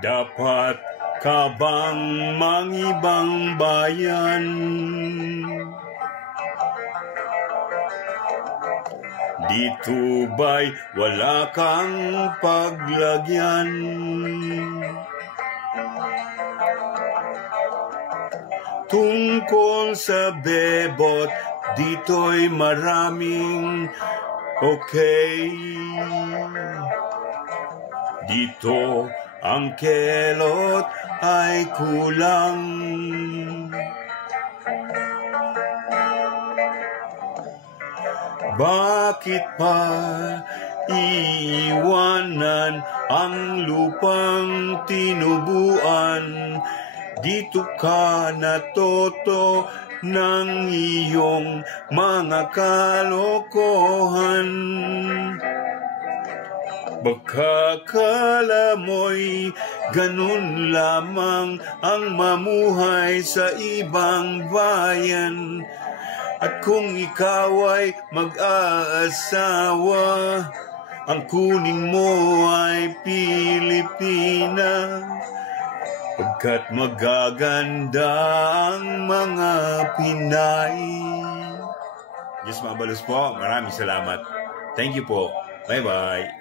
Dapat ka bang mangibang bayan? Dito ba'y wala kang paglagyan? Tungkol sa bebot, dito'y maraming okay. Dito ang kelot ay kulang. Bakit pa iiwanan ang lupang tinubuan? Dito ka natuto ng iyong mga kalokohan. Baka kala mo'y ganun lamang ang mamuhay sa ibang bayan. At kung ikaw ay mag-aasawa, ang kunin mo ay Pilipina. Pagkat magaganda ang mga Pinay. Diyos mabalos po. Maraming salamat. Thank you po. Bye-bye.